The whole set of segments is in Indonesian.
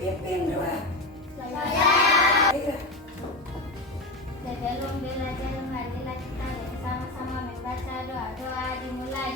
pimpin doa. Baiklah. Sebelum belajar marilah kita bersama-sama membaca doa-doa dimulai.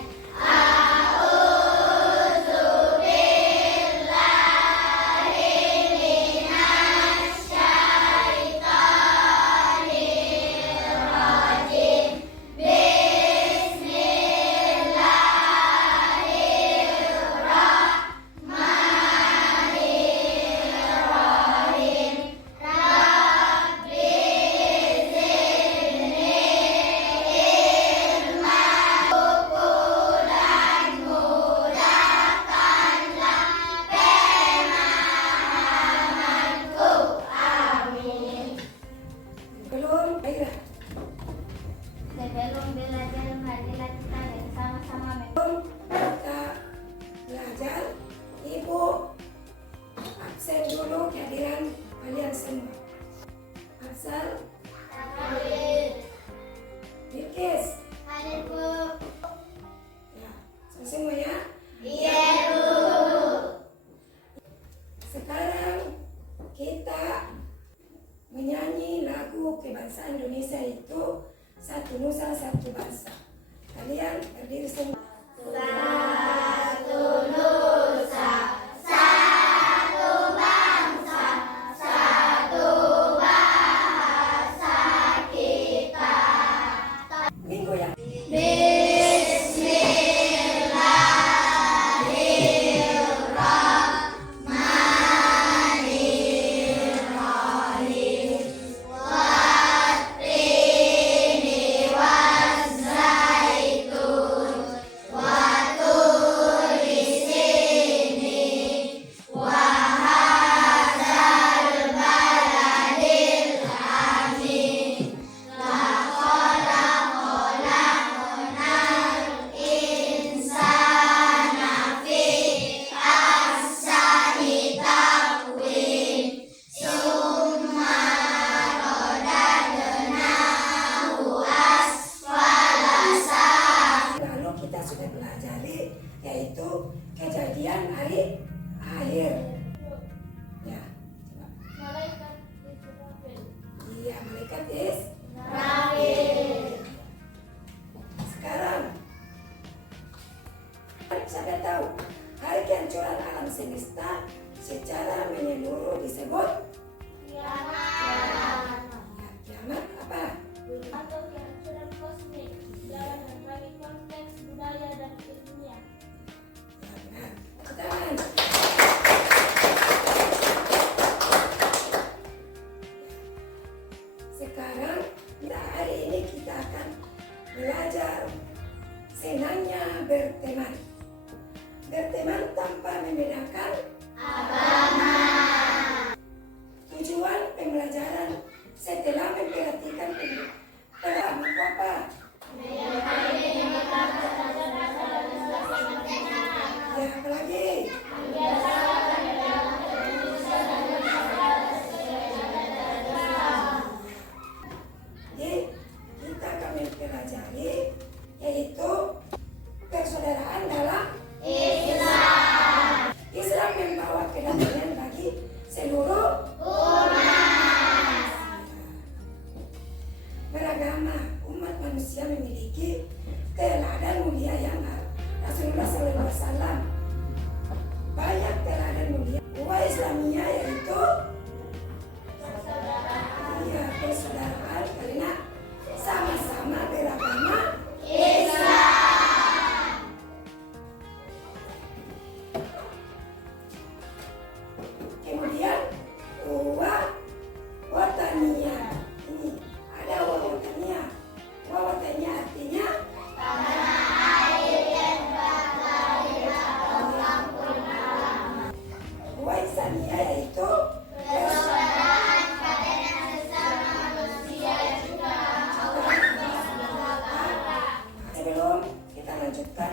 Belum, baiklah. Sebelum belajar marilah kita bersama-sama Kita belajar, Ibu absen dulu kehadiran kalian semua. Absal, Bilkis, Hadir, Bu. ya, semua ya. Iya, Bu. Sekarang kita menyanyi lagu kebangsaan Indonesia itu Satu Nusa Satu Bangsa. Kalian berdiri semua. Satu nusa, satu bangsa, satu bahasa kita. Minggu ya. Lalu kita sudah pelajari yaitu kejadian hari akhir. Ya, coba. Malaikat Israfil. Iya, malaikat is. Sekarang siapa tahu hari kehancuran alam semesta secara menyeluruh disebut Kiamat. ya, kiamat apa? Atau kehancuran kosmik dalam berbagai konteks budaya dan ilmiah. Ya, benar. Tepuk tangan. Sekarang hari ini kita akan belajar senangnya berteman. Berteman tanpa membedakan Agama. tujuan pembelajaran setelah memperhatikan pengalaman apa? Ya, apalagi? Jadi kita akan mempelajari yaitu persaudaraan dalam Islam. Islam membawa kedamaian bagi seluruh Umat. beragama. Umat manusia memiliki teladan mulia yang Rasulullah SAW. Banyak teladan mulia. Uwa Islamiyah yaitu iya, persaudaraan karena sama-sama beragama Islam. Kemudian uwa wataniyah. Ini ada uwa wataniyah. Uwa wataniyah artinya Tanah air yang berdari atau kampung halaman. uwa insaniyah yaitu Persaudaraan karena sesama manusia juga Allah sebelum kita lanjutkan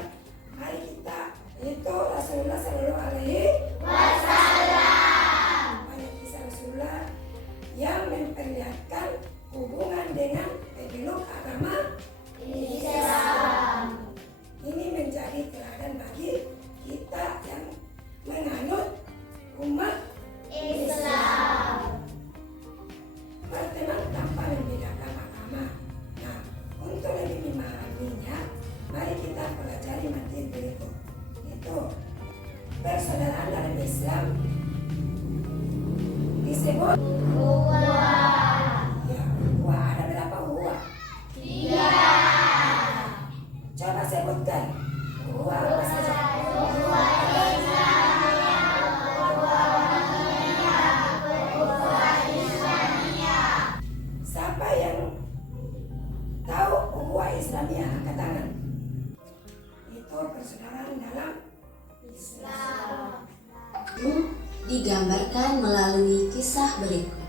hari kita itu Rasulullah Shallallahu Alaihi Wasallam. banyak kisah Rasulullah yang memperlihatkan hubungan dengan pemeluk agama Islam. ini menjadi teladan bagi kita yang menganut umat sebut? Ya, huwa. Ada berapa huwa? 3. Coba sebutkan. Huwa apa saja? Siapa yang tahu huwa Islamiyah? Angkat tangan. Itu persaudaraan dalam Islam. Digambarkan melalui kisah berikut.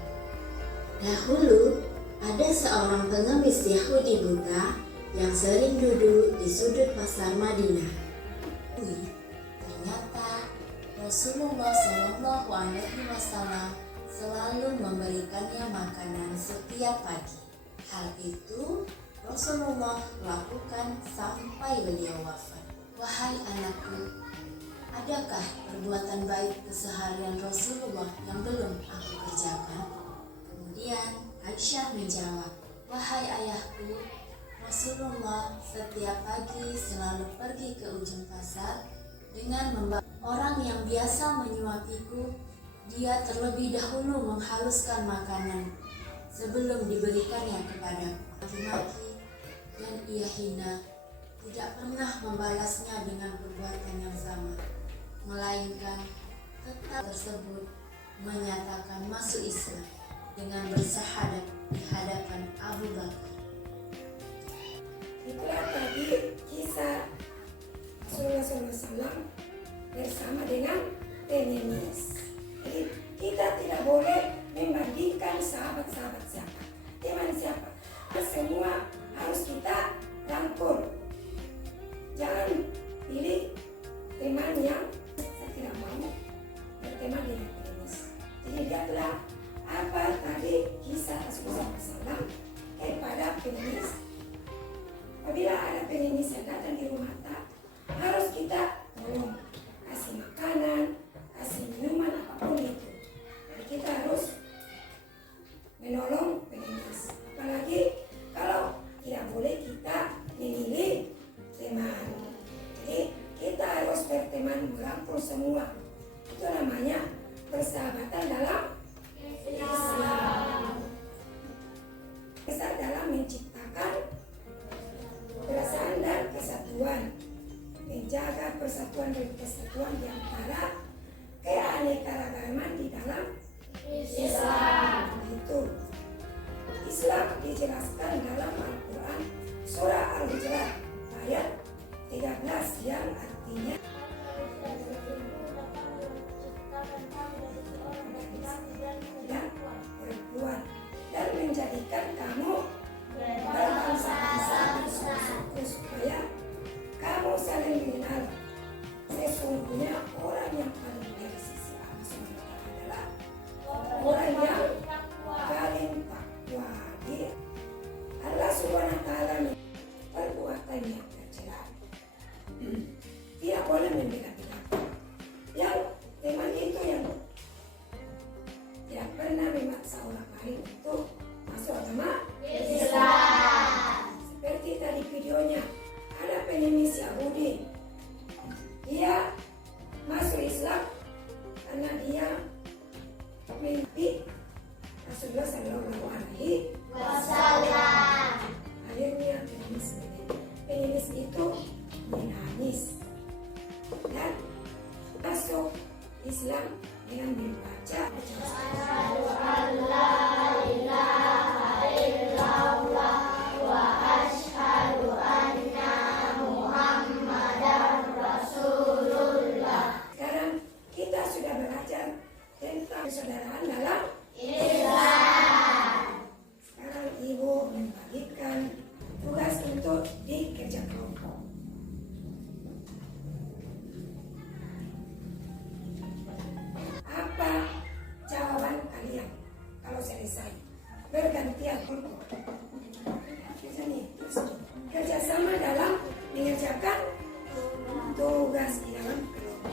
Dahulu, ada seorang pengemis Yahudi buta yang sering duduk di sudut pasar Madinah. Ternyata Rasulullah SAW selalu memberikannya makanan setiap pagi. Hal itu Rasulullah lakukan sampai beliau wafat. Wahai anakku, adakah perbuatan baik keseharian Rasulullah yang belum aku kerjakan? Kemudian Aisyah menjawab, wahai ayahku, Rasulullah setiap pagi selalu pergi ke ujung pasar dengan membawa orang yang biasa menyuapiku. Dia terlebih dahulu menghaluskan makanan sebelum diberikannya kepadaku. Maki-maki dan ia hina, tidak pernah membalasnya dengan perbuatan yang sama, melainkan tetap tersebut menyatakan masuk Islam dengan bersyahadat di hadapan Abu Bakar. Itulah tadi kisah Rasulullah SAW bersama dengan pengemis. Jadi kita tidak boleh membandingkan sahabat-sahabat siapa, teman siapa. Semua harus kita rangkul. Jangan pilih teman yang saya tidak mau berteman dengan pengemis. Jadi lihatlah apa tadi kisah Rasulullah SAW kepada pengemis. Apabila ada pengemis yang datang di rumah tak, harus kita tolong, kasih makanan, kasih minuman, apapun itu. Jadi kita harus menolong pengemis. Apalagi kalau tidak boleh kita memilih teman. Jadi kita harus berteman, merangkul semua. Itu namanya persahabatan dalam Islam. Besar dalam menciptakan perasaan dan kesatuan, menjaga persatuan dan kesatuan di antara keanekaragaman di dalam Islam. Itu Islam dijelaskan dalam Al-Quran surah Al-Hujurat ayat 13 yang artinya dan perempuan dan menjadikan kamu berbangsa-bangsa supaya kamu saling mengenal. Sesungguhnya orang yang paling dari sisi Allah SWT adalah orang yang paling takwa. Allah SWT perbuatan yang tercela. Tidak boleh membela-belakan. Yang teman itu yang tidak pernah memaksa orang lain untuk masuk agama Islam. Seperti tadi videonya, ada pengemis Yahudi. Dia masuk Islam karena dia mimpi Rasulullah SAW. Akhirnya pengemis itu menangis dan masuk Islam dengan membaca Sekarang kita sudah belajar tentang persaudaraan dalam Islam. Sekarang ibu membagikan tugas untuk di kerja kelompok. Apa jawaban kalian kalau selesai? Bergantian kelompok. Kerjasama dalam mengerjakan tugas di dalam kelompok.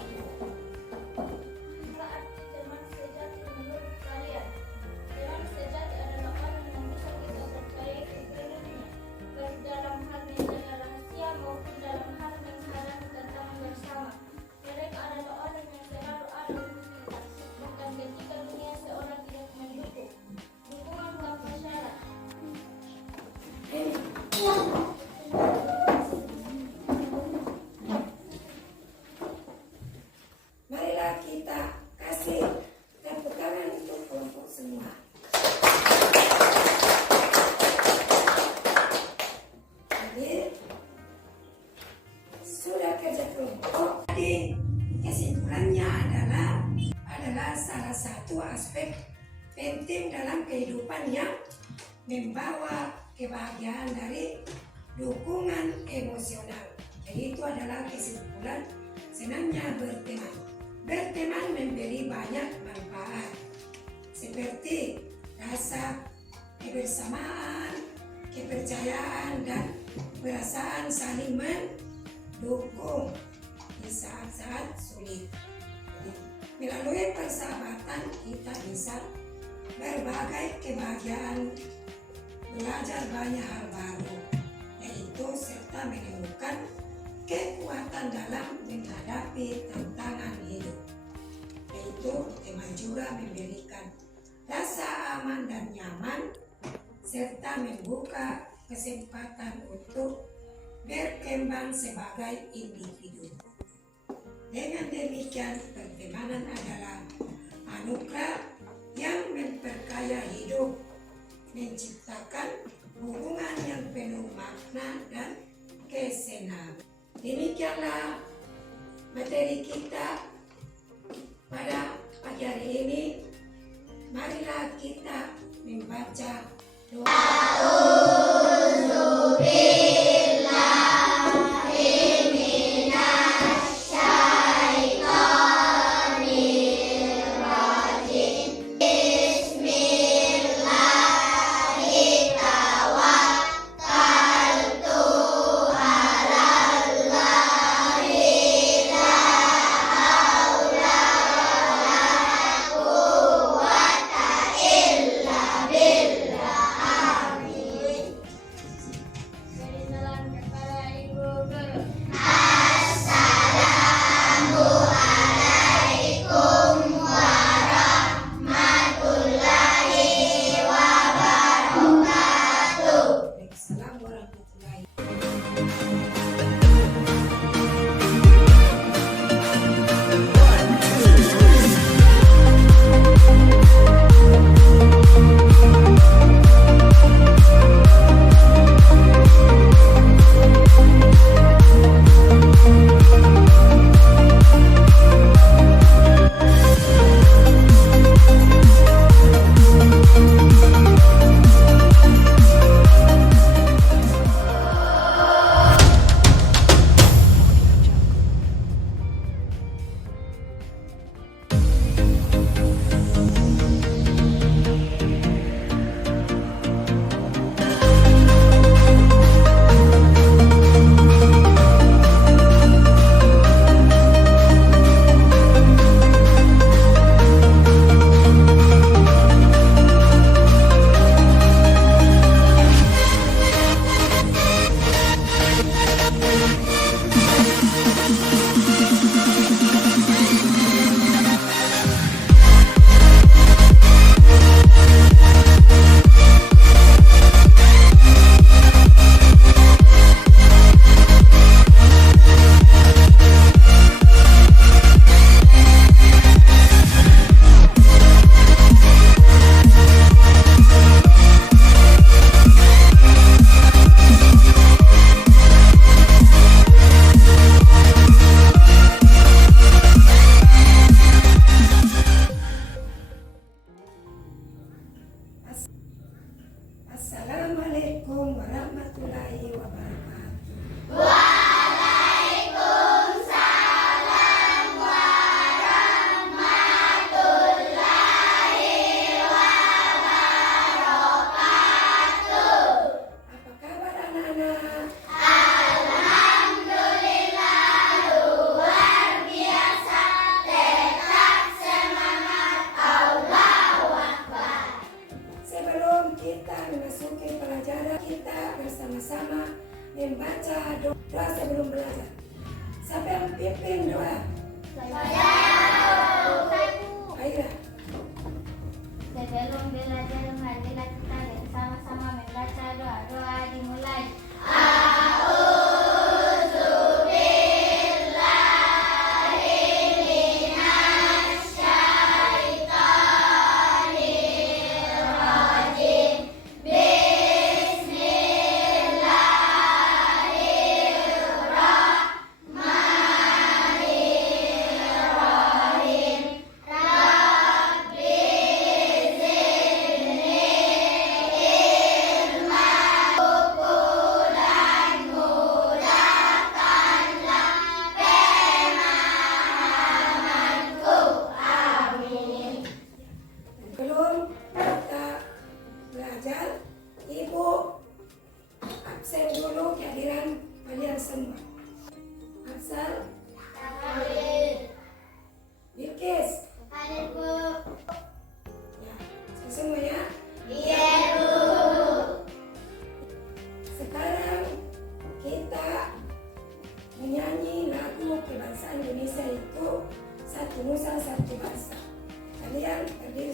Apa arti teman sejati menurut kalian? Teman adalah salah satu aspek penting dalam kehidupan yang membawa kebahagiaan dari dukungan emosional. Jadi itu adalah kesimpulan senangnya berteman. Berteman memberi banyak manfaat seperti rasa kebersamaan, kepercayaan, dan perasaan saling mendukung di saat-saat sulit. Melalui persahabatan kita bisa berbagai kebahagiaan, belajar banyak hal baru, yaitu serta menemukan kekuatan dalam menghadapi tantangan hidup. Yaitu teman juga memberikan rasa aman dan nyaman serta membuka kesempatan untuk berkembang sebagai individu. Dengan demikian, pertemanan adalah anugerah yang memperkaya hidup, menciptakan hubungan yang penuh makna dan kesenangan. Demikianlah materi kita pada pagi hari ini. Marilah kita membaca doa. Assalamualaikum warahmatullahi wabarakatuh. Apa kabar anak-anak? Sebelum kita memasuki pelajaran, kita bersama-sama membaca doa sebelum belajar. Siapa yang pimpin doa? Aira. Sebelum belajar, marilah kita bersama-sama membaca doa dimulai.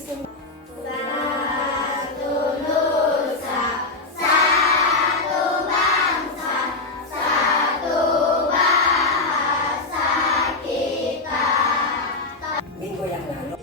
semua. Minggu yang lalu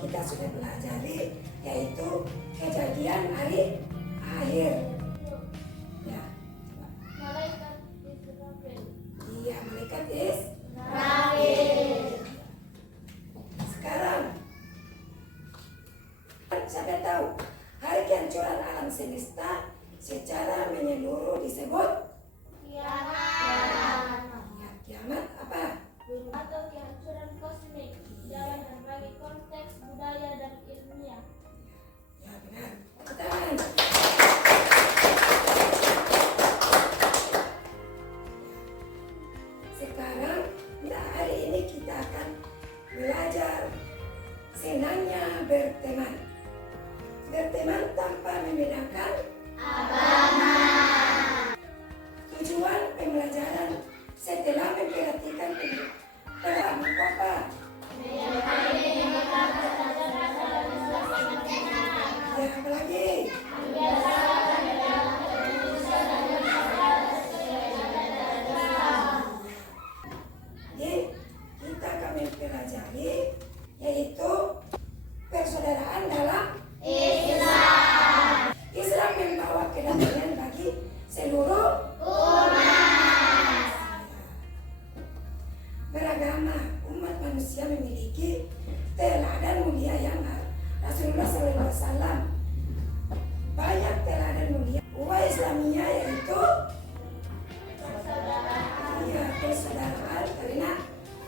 kita sudah pelajari, yaitu kejadian hari akhir. Ya, coba. Malaikat Israfil. Iya, malaikat sekarang sampai tahu hari kehancuran alam semesta secara menyeluruh disebut Kiamat. ya, kiamat apa? Atau kehancuran kosmik dalam berbagai konteks budaya dan ilmiah. Ya, benar. Tepuk tangan. Sekarang, hari ini kita akan belajar senangnya berteman. Berteman tanpa membedakan agama. Tujuan pembelajaran setelah memperhatikan pengalaman apa? Ya, apa lagi? Jadi, kita akan mempelajari yaitu persaudaraan dalam Islam. Islam membawa kedamaian bagi seluruh umat. Beragama umat manusia memiliki teladan mulia yang Rasulullah SAW. Banyak teladan mulia umat Islamiyah yaitu persaudaraan karena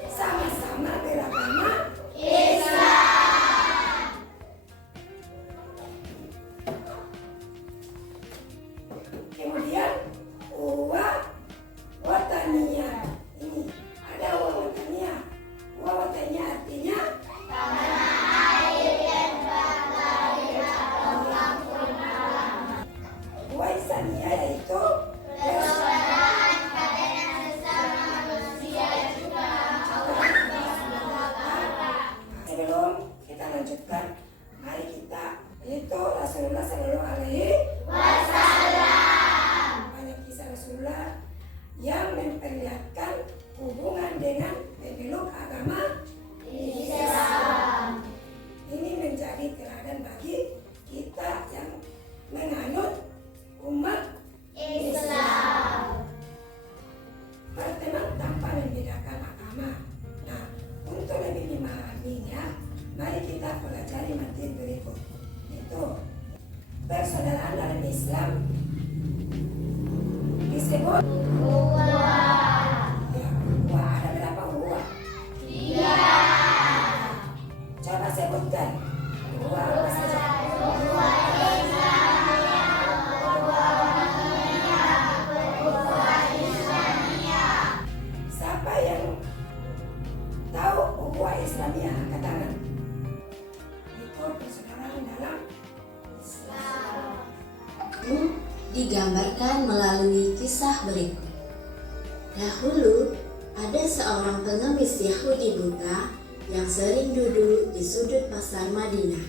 sama-sama beragama Islam. Kemudian wataniyah. Ini ada wataniyah. Wataniyah artinya Waisaniyah yaitu sebelum kita lanjutkan, mari kita itu Rasulullah Shallallahu Alaihi Wasallam. Banyak kisah Rasulullah yang memperlihatkan hubungan dengan pemeluk agama Islam. Ini menjadi teladan bagi kita yang menganut umat Islam. Berteman tanpa membedakan agama. Nah, untuk lebih memahaminya, mari kita pelajari materi berikut. Itu persaudaraan dalam Islam disebut ya, ada berapa uang? 3. Coba sebutkan. Apa saja? Siapa yang tahu ukhuwah Islamiyah? Angkat tangan. Itu persaudaraan dalam Islam. Itu digambarkan melalui kisah berikut. Dahulu, ada seorang pengemis Yahudi buta yang sering duduk di sudut pasar Madinah.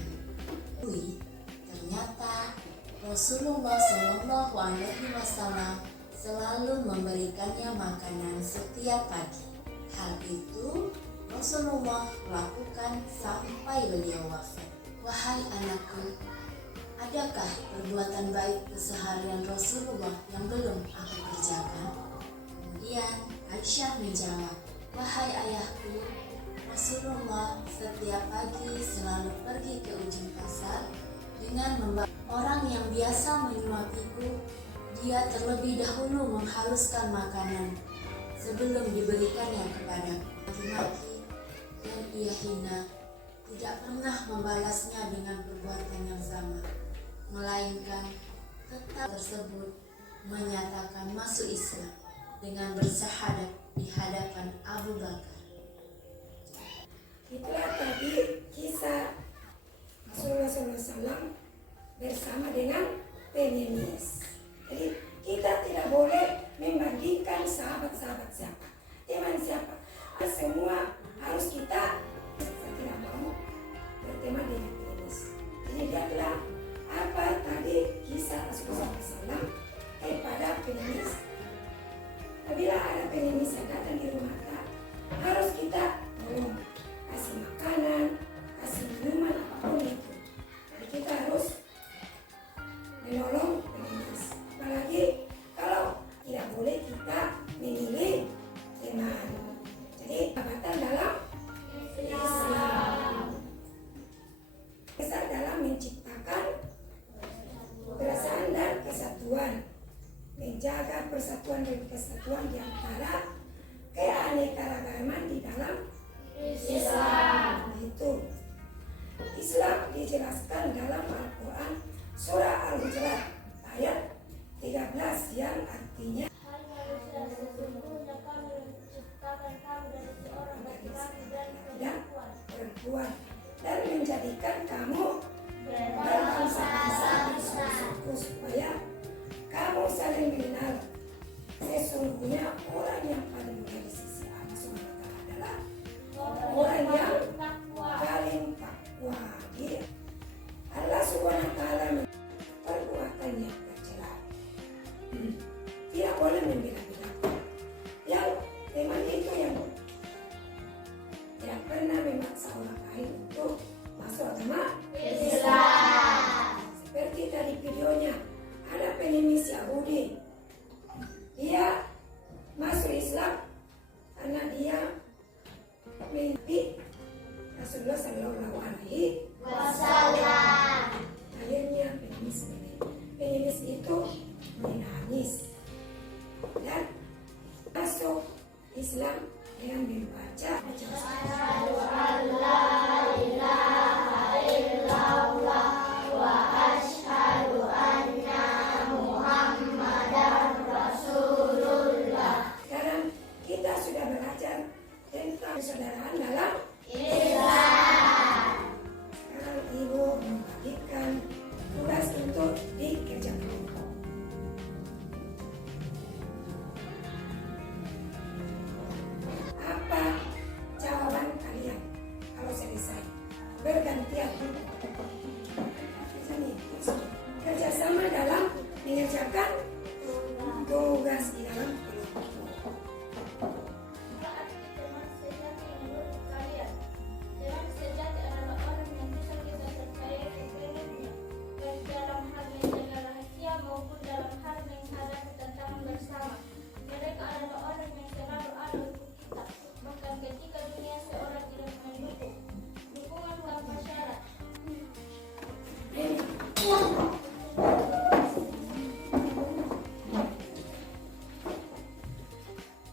Ternyata Rasulullah Shallallahu Alaihi Wasallam selalu memberikannya makanan setiap pagi. Hal itu Rasulullah lakukan sampai beliau wafat. Wahai anakku, adakah perbuatan baik keseharian Rasulullah yang belum aku kerjakan? Kemudian Aisyah menjawab, wahai ayahku, Rasulullah setiap pagi selalu pergi ke ujung pasar dengan membawa orang yang biasa menyuapiku. Dia terlebih dahulu menghaluskan makanan sebelum diberikannya kepada maki-maki dan ia hina, tidak pernah membalasnya dengan perbuatan yang sama, melainkan tetap tersebut menyatakan masuk Islam dengan bersyahadat di hadapan Abu Bakar. Itulah tadi kisah Rasulullah SAW bersama dengan pengemis. Jadi kita tidak boleh membandingkan sahabat-sahabat siapa, teman siapa. Semua harus kita tidak mau berteman dengan pengemis. Jadi lihatlah apa tadi kisah Rasulullah SAW kepada pengemis. Apabila ada pengemis yang datang di rumah kita, harus kita tolong, kasih makanan, kasih minuman, apapun itu. Jadi kita harus menolong pengemis. Apalagi kalau tidak boleh kita memilih teman. Jadi sahabatan dalam Islam. Besar dalam menciptakan perasaan dan kesatuan, menjaga persatuan dan kesatuan di antara keanekaragaman di dalam Islam. Itu Islam dijelaskan dalam Al-Quran surah Al-Hujurat ayat 13 yang artinya Hai manusia, sesungguhnya kami menciptakan kamu dari seorang laki-laki dan perempuan dan menjadikan kamu berbangsa-bangsa supaya kamu saling mengenal. Sesungguhnya orang yang paling mulia di sisi Allah SWT adalah orang yang paling takwa. Allah SWT perbuatannya tercela. Tidak boleh membela-belakan. Yang teman itu yang tidak pernah memaksa orang lain untuk masuk agama Islam. Seperti tadi videonya, ada pengemis Yahudi. Dia masuk Islam karena dia mimpi Rasulullah Sallallahu Alaihi Wasallam. Akhirnya pengemis itu menangis dan masuk Islam dengan membaca Asyhadu an la ilaha illallah wa asyhadu anna Muhammadar Rasulullah. Sekarang kita sudah belajar tentang persaudaraan dalam Islam. Sekarang ibu membagikan tugas untuk dikerjakan. Apa jawaban kalian kalau selesai? Bergantian. Kerjasama dalam mengerjakan tugas di dalam kelompok. arti teman sejati menurut kalian. Teman sejati adalah orang yang bisa kita percaya kebenarannya, baik dalam hal menjaga rahasia maupun dalam hal menghadapi tantangan bersama. Mereka adalah orang yang selalu ada untuk kita, bahkan ketika dunia seorang tidak mendukung. Dukungan tanpa syarat.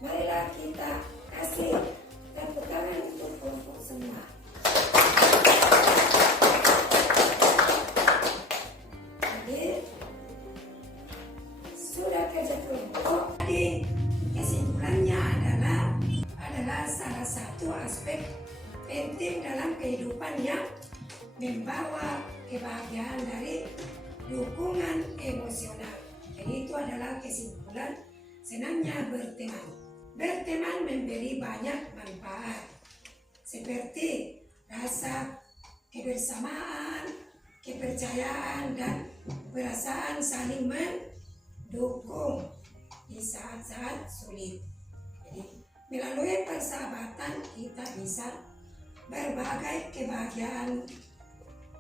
Marilah kita kasih tepuk tangan untuk kelompok semua. Jadi sudah kerja kelompok. Jadi kesimpulannya adalah salah satu aspek penting dalam kehidupan yang membawa kebahagiaan dari dukungan emosional. Jadi itu adalah kesimpulan senangnya berteman. Berteman memberi banyak manfaat seperti rasa kebersamaan, kepercayaan, dan perasaan saling mendukung di saat-saat sulit. Jadi melalui persahabatan kita bisa berbagai kebahagiaan,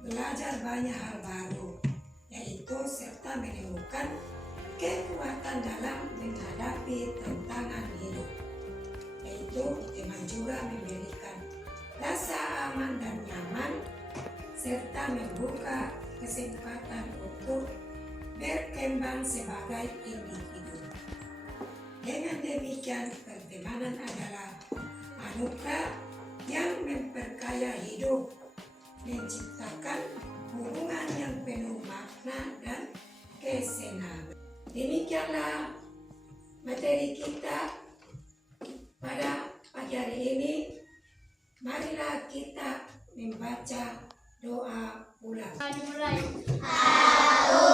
belajar banyak hal baru, yaitu serta menemukan kekuatan dalam menghadapi tantangan hidup. Yaitu teman juga memberikan rasa aman dan nyaman, serta membuka kesempatan untuk berkembang sebagai individu. Dengan demikian, pertemanan adalah anugerah yang memperkaya hidup, menciptakan hubungan yang penuh makna dan kesenangan. Demikianlah materi kita pada pagi hari ini. Marilah kita membaca doa ulang. Dimulai. A'udzu